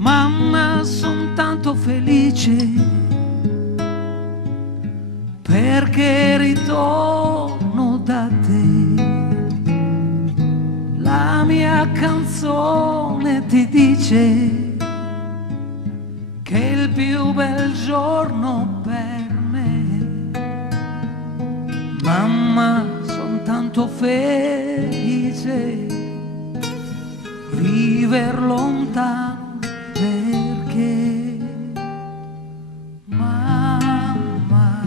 Mamma, son tanto felice perché ritorno da te. La mia canzone ti dice che è il più bel giorno per me. Mamma, son tanto felice viver lontano perché mamma,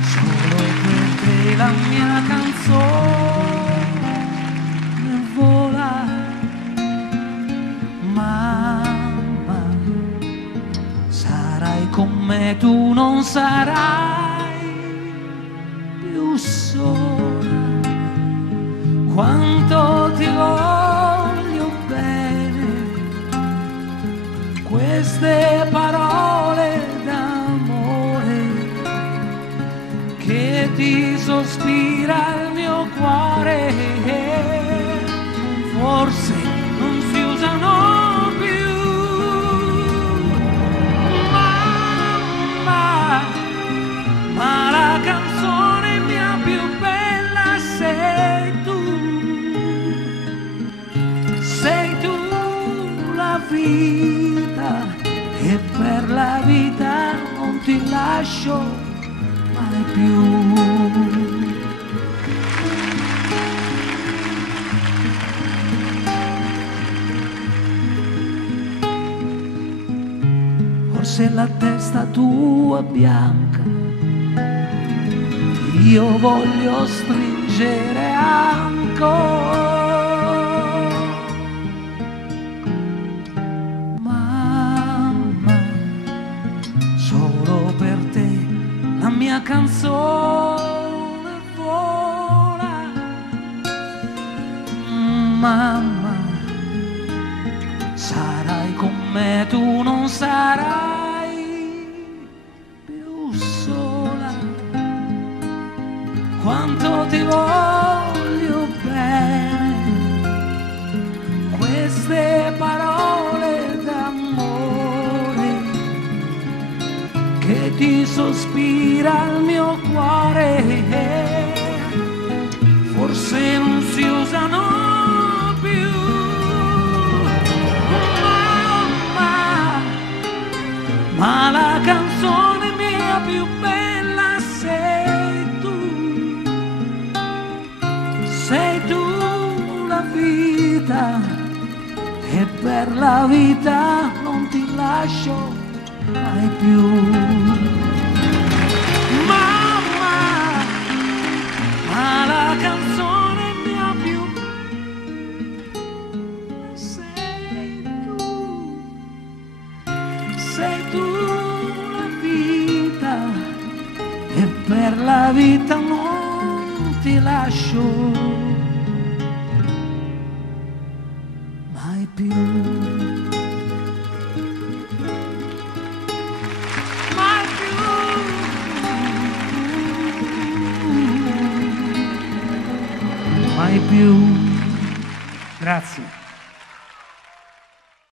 solo per te la mia canzone vola. Mamma, sarai con me, tu non sarai più sola. Quanto ti voglio bene, queste parole d'amore che ti sospira il mio cuore, forse non si usano più. Mamma, ma la canzone mia più bella sei tu. Sei tu la vita e per la vita non ti lascio mai più. Forse la testa tua bianca io voglio stringere ancora. Solo per te la mia canzone vola. Mamma, sarai con me, tu non sarai più sola. Quanto ti voglio bene, queste parole d'amore che ti sospira il mio cuore, forse non si usano più. Mamma, ma la canzone mia più bella sei tu. Sei tu la vita e per la vita non ti lascio mai più. Mamma, ma la canzone mia più sei tu. Sei tu la vita e per la vita non ti lascio mai più. Mai più. Grazie.